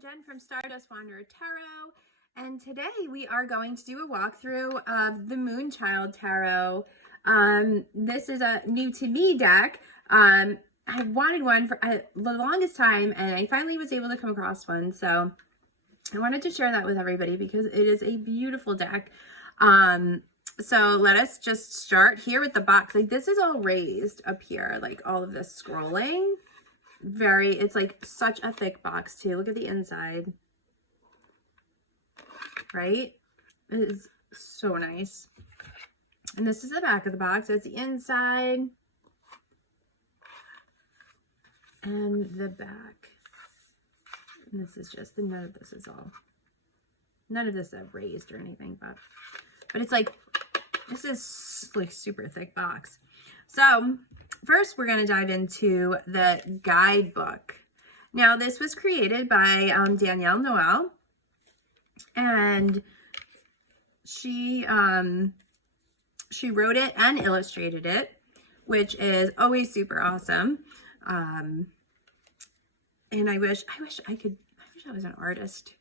Jen from Stardust Wanderer Tarot, and today we are going to do a walkthrough of the Moonchild Tarot. This is a new to me deck. I wanted one for the longest time, and I finally was able to come across one, so I wanted to share that with everybody because it is a beautiful deck. So let us just start here with the box. Like, this is all raised up here, like all of this scrolling. It's like such a thick box too. Look at the inside, right? It is so nice. And this is the back of the box. That's the inside and the back. And this is just none of this is raised or anything, but it's like, this is like super thick box. So first, we're going to dive into the guidebook. Now, this was created by Danelle Noel, and she wrote it and illustrated it, which is always super awesome. And I wish I was an artist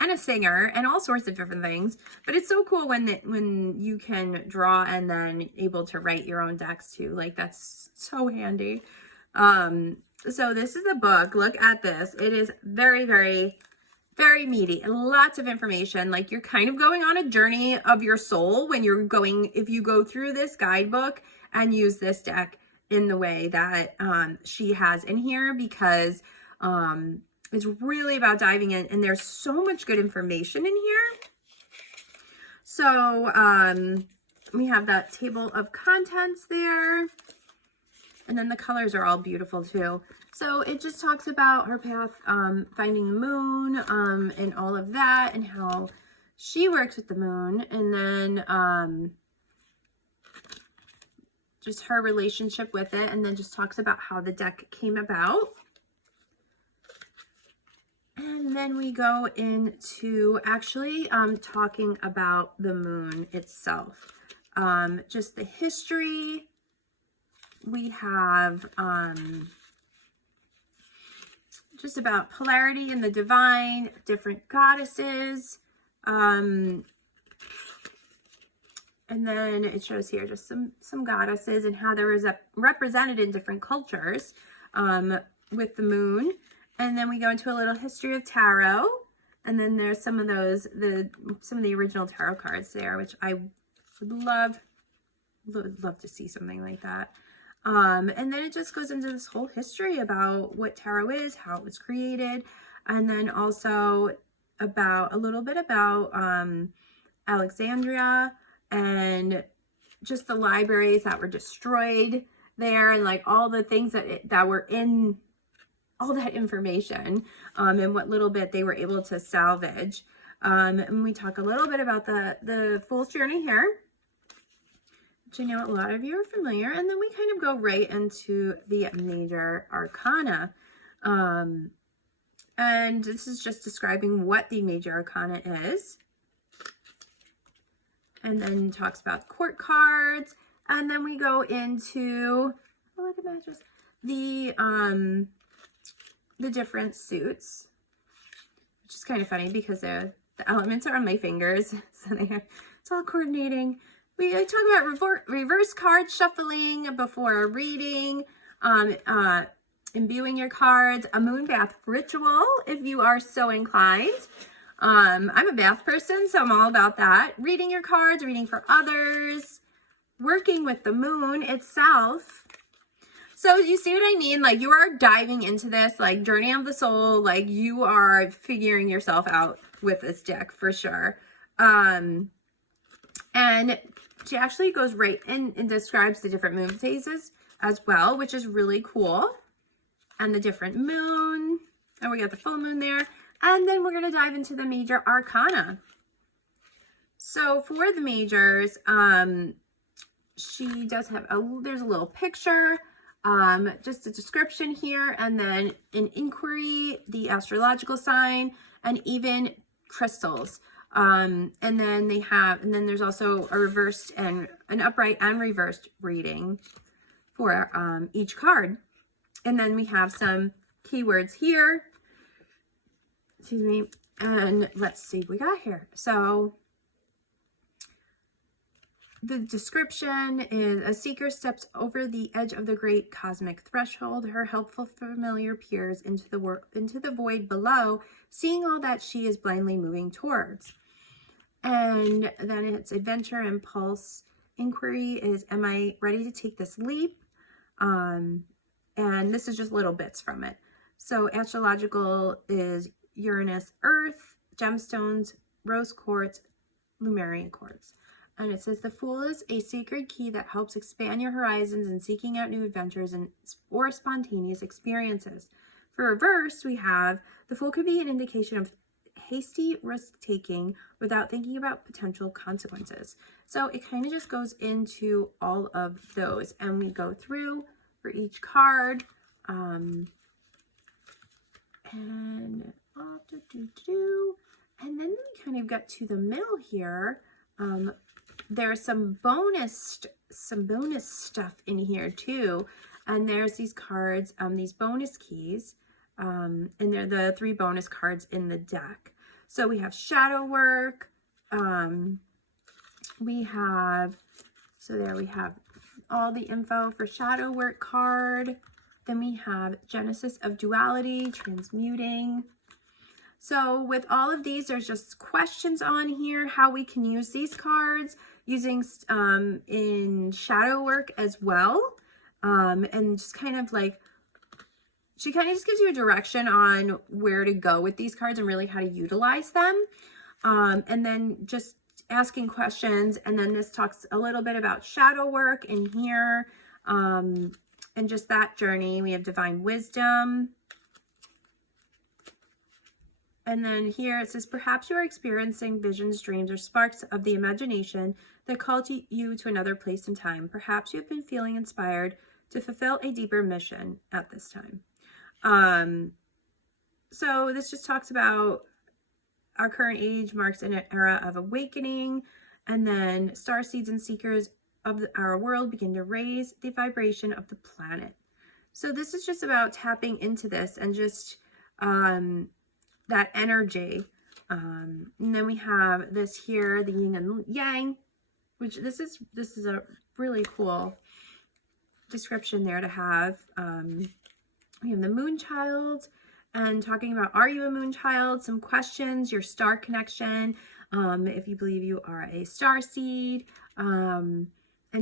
and a singer and all sorts of different things, but it's so cool when you can draw and then able to write your own decks too. Like, that's so handy. So this is the book. Look at this. It is very, very, very meaty. Lots of information. Like, you're kind of going on a journey of your soul when you're going, if you go through this guidebook and use this deck in the way that she has in here, because it's really about diving in, and there's so much good information in here. So we have that table of contents there, and then the colors are all beautiful too. So it just talks about her path, finding the moon, and all of that, and how she works with the moon, and then just her relationship with it, and then just talks about how the deck came about. And then we go into actually talking about the moon itself. Just the history. We have just about polarity and the divine, different goddesses. And then it shows here just some goddesses and how they're represented in different cultures with the moon. And then we go into a little history of tarot, and then there's some of some of the original tarot cards there, which I would love to see something like that. And then it just goes into this whole history about what tarot is, how it was created, and then also a little bit about Alexandria and just the libraries that were destroyed there, and like all the things that were in all that information, and what little bit they were able to salvage. And we talk a little bit about the Fool's Journey here, which I know a lot of you are familiar. And then we kind of go right into the major arcana. And this is just describing what the major arcana is. And then talks about court cards. And then we go into, oh, look at that, just the different suits, which is kind of funny because the elements are on my fingers, so it's all coordinating. We talk about reverse card shuffling before a reading, imbuing your cards, a moon bath ritual if you are so inclined. I'm a bath person, so I'm all about that. Reading your cards, reading for others, working with the moon itself. So you see what I mean? Like, you are diving into this, like, journey of the soul. Like, you are figuring yourself out with this deck for sure. And she actually goes right in and describes the different moon phases as well, which is really cool. And the different moon. And we got the full moon there. And then we're going to dive into the major arcana. So for the majors, she does have there's a little picture. Just a description here, and then an inquiry, the astrological sign, and even crystals. And then there's also a reversed and an upright and reversed reading for each card. And then we have some keywords here excuse me. And let's see what we got here. So the description is: a seeker steps over the edge of the great cosmic threshold. Her helpful familiar peers into the void below, seeing all that she is blindly moving towards. And then it's adventure, impulse, inquiry is: am I ready to take this leap? And this is just little bits from it. So astrological is Uranus, Earth, gemstones, rose quartz, Lemurian quartz. And it says the Fool is a sacred key that helps expand your horizons in seeking out new adventures or spontaneous experiences. For reverse, we have the Fool could be an indication of hasty risk-taking without thinking about potential consequences. So it kind of just goes into all of those, and we go through for each card. And then then we kind of get to the middle here. There's some bonus stuff in here too, and there's these cards, these bonus keys, and they're the 3 bonus cards in the deck. So we have shadow work, we have all the info for shadow work card. Then we have Genesis of Duality, transmuting. So with all of these, there's just questions on here, how we can use these cards, using in shadow work as well. And just kind of like, she kind of just gives you a direction on where to go with these cards and really how to utilize them. And then just asking questions. And then this talks a little bit about shadow work in here, and just that journey. We have divine wisdom. And then here it says, perhaps you are experiencing visions, dreams, or sparks of the imagination that call you to another place and time. Perhaps you have been feeling inspired to fulfill a deeper mission at this time. So this just talks about our current age marks an era of awakening, and then star seeds and seekers of our world begin to raise the vibration of the planet. So this is just about tapping into this and just that energy. And then we have this here, the yin and yang, which this is a really cool description there to have. We have the Moonchild, and talking about, are you a Moonchild? Some questions, your star connection, if you believe you are a star seed, and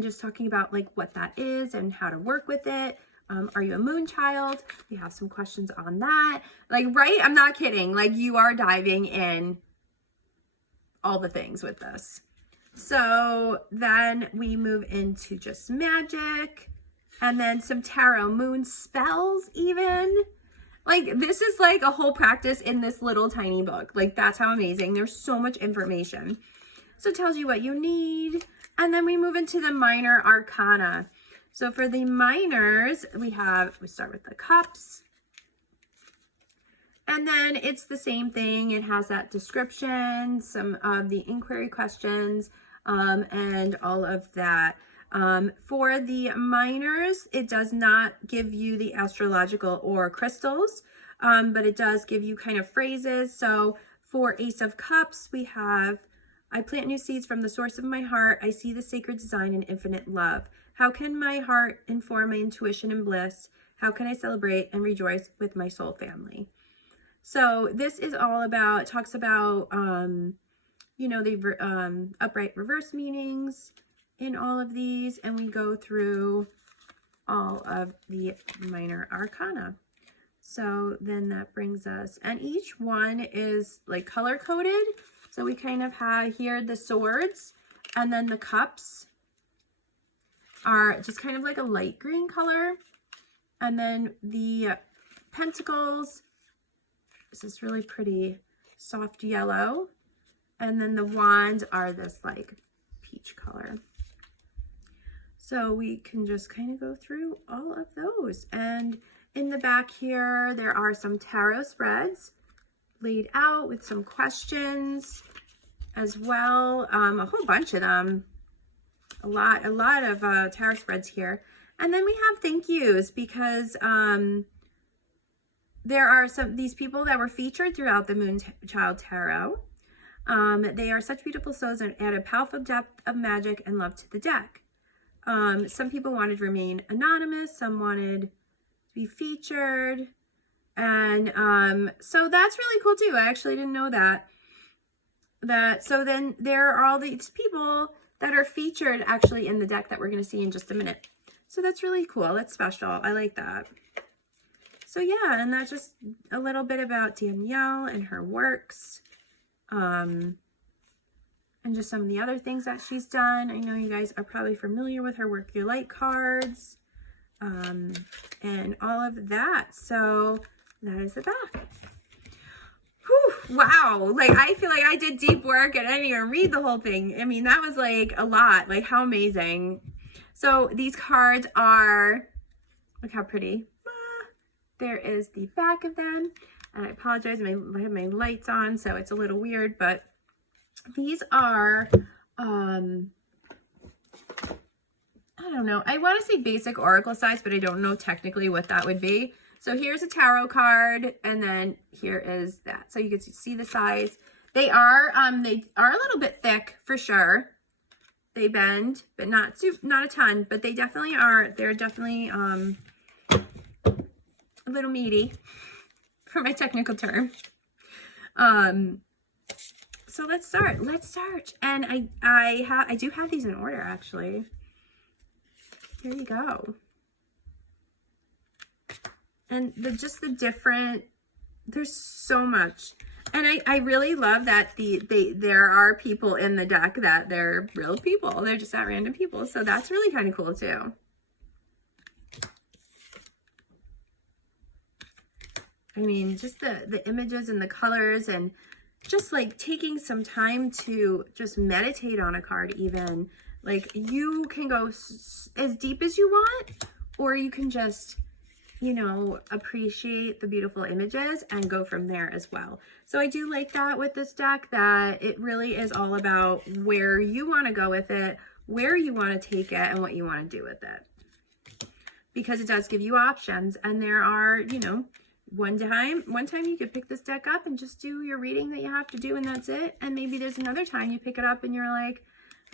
just talking about like what that is and how to work with it. Are you a Moonchild? We have some questions on that. Like, right? I'm not kidding. Like, you are diving in all the things with this. So then we move into just magic, and then some tarot moon spells even. Like, this is like a whole practice in this little tiny book. Like, that's how amazing. There's so much information. So it tells you what you need. And then we move into the minor arcana. So for the minors, we start with the cups. And then it's the same thing. It has that description, some of the inquiry questions, and all of that. For the minors, it does not give you the astrological or crystals, but it does give you kind of phrases. So for Ace of Cups, we have, I plant new seeds from the source of my heart. I see the sacred design in infinite love. How can my heart inform my intuition and bliss? How can I celebrate and rejoice with my soul family? So this is all about, it talks about, you know, the upright reverse meanings in all of these, and we go through all of the minor arcana. So then that brings us, and each one is like color coded. So we kind of have here the swords, and then the cups are just kind of like a light green color. And then the pentacles, this is really pretty soft yellow. And then the wands are this like peach color. So we can just kind of go through all of those. And in the back here, there are some tarot spreads laid out with some questions as well. A whole bunch of them. A lot of tarot spreads here. And then we have thank yous, because there are these people that were featured throughout the Moonchild Tarot. They are such beautiful souls and add a powerful depth of magic and love to the deck. Some people wanted to remain anonymous. Some wanted to be featured. And so that's really cool too. I actually didn't know that. So then there are all these people that are featured actually in the deck that we're going to see in just a minute. So that's really cool. That's special. I like that. So yeah, and that's just a little bit about Danelle and her works. And just some of the other things that she's done. I know you guys are probably familiar with her Work Your Light cards, and all of that. So that is the back. Whew, wow. Like, I feel like I did deep work and I didn't even read the whole thing. I mean, that was like a lot. Like, how amazing. So these cards are, look how pretty. There is the back of them. And I apologize, I have my lights on, so it's a little weird, but these are, I don't know. I want to say basic oracle size, but I don't know technically what that would be. So here's a tarot card, and then here is that. So you can see the size. They are a little bit thick for sure. They bend, but not a ton, but they definitely are. They're definitely a little meaty, for my technical term. So let's start. And I do have these in order, actually. Here you go. And just the different, there's so much. And I really love that there are people in the deck that they're real people. They're just not random people. So that's really kind of cool too. I mean, just the images and the colors, and just like taking some time to just meditate on a card even. Like, you can go as deep as you want, or you can just, you know, appreciate the beautiful images and go from there as well. So I do like that with this deck, that it really is all about where you want to go with it, where you want to take it, and what you want to do with it. Because it does give you options, and there are, you know, one time you could pick this deck up and just do your reading that you have to do, and that's it. And maybe there's another time you pick it up and you're like,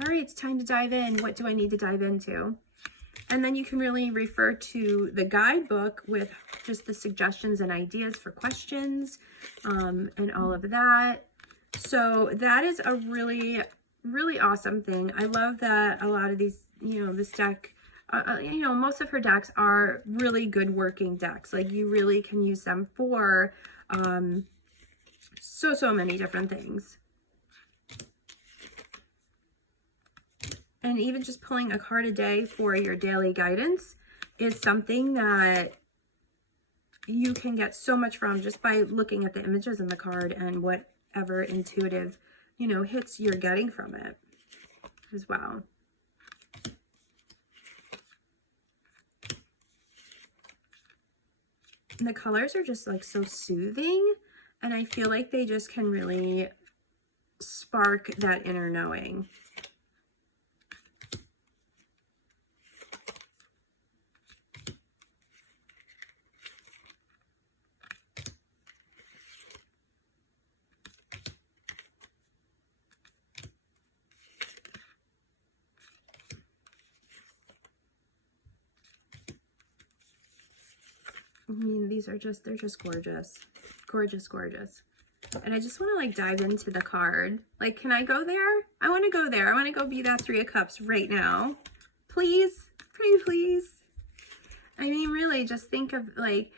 all right, it's time to dive in. What do I need to dive into? And then you can really refer to the guidebook with just the suggestions and ideas for questions, and all of that. So that is a really, really awesome thing. I love that a lot of these, you know, this deck, you know, most of her decks are really good working decks. Like, you really can use them for so many different things. And even just pulling a card a day for your daily guidance is something that you can get so much from just by looking at the images in the card and whatever intuitive, you know, hits you're getting from it as well. And the colors are just like so soothing, and I feel like they just can really spark that inner knowing. I mean, they're just gorgeous. Gorgeous, gorgeous. And I just want to like dive into the card. Like, can I go there? I want to go there. I want to go be that Three of Cups right now. Please, pretty please. I mean, really just think of like,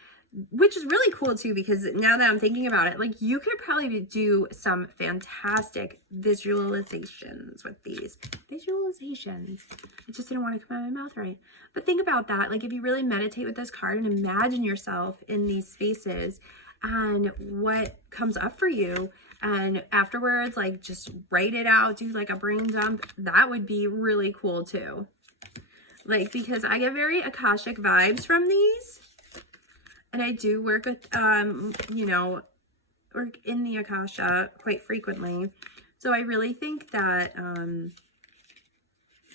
which is really cool too, because now that I'm thinking about it, like, you could probably do some fantastic visualizations with these. Visualizations. I just didn't want to come out of my mouth right. But think about that. Like, if you really meditate with this card and imagine yourself in these spaces and what comes up for you, and afterwards, like, just write it out, do like a brain dump, that would be really cool too. Like, because I get very Akashic vibes from these. And I do work with, you know, work in the Akasha quite frequently. So I really think that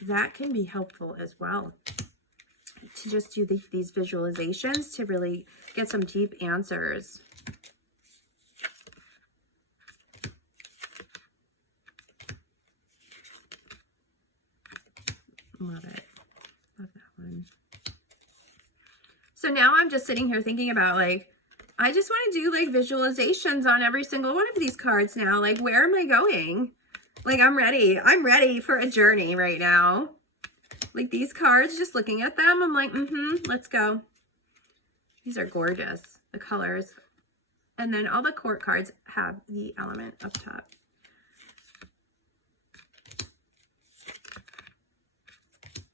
that can be helpful as well. to just do these visualizations to really get some deep answers. Love it. Love that one. So now I'm just sitting here thinking about, like, I just want to do like visualizations on every single one of these cards now. Like, where am I going? Like, I'm ready. I'm ready for a journey right now. Like, these cards, just looking at them, I'm like, let's go. These are gorgeous, the colors. And then all the court cards have the element up top.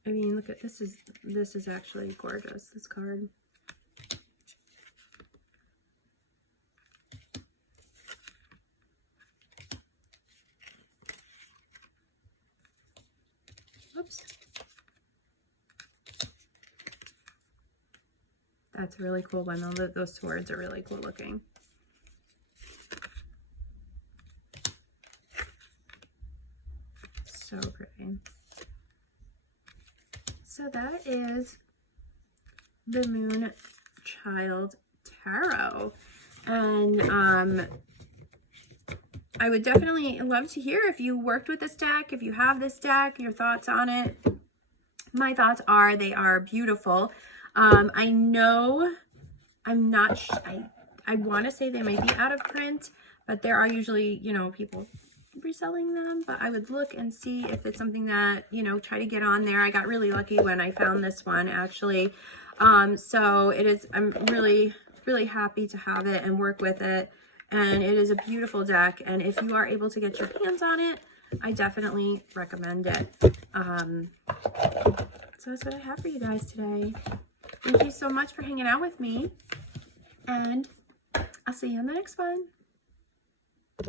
I mean, look at this is actually gorgeous, this card. Oops. That's a really cool one. Those swords are really cool looking. So pretty. So that is the Moonchild Tarot. And I would definitely love to hear if you worked with this deck, if you have this deck, your thoughts on it. My thoughts are they are beautiful. I know, I'm not, I want to say they might be out of print, but there are usually, you know, people reselling them, but I would look and see if it's something that, you know, try to get on there. I got really lucky when I found this one, actually. So it is, I'm really, really happy to have it and work with it. And it is a beautiful deck. And if you are able to get your hands on it, I definitely recommend it. So that's what I have for you guys today. Thank you so much for hanging out with me. And I'll see you in the next one.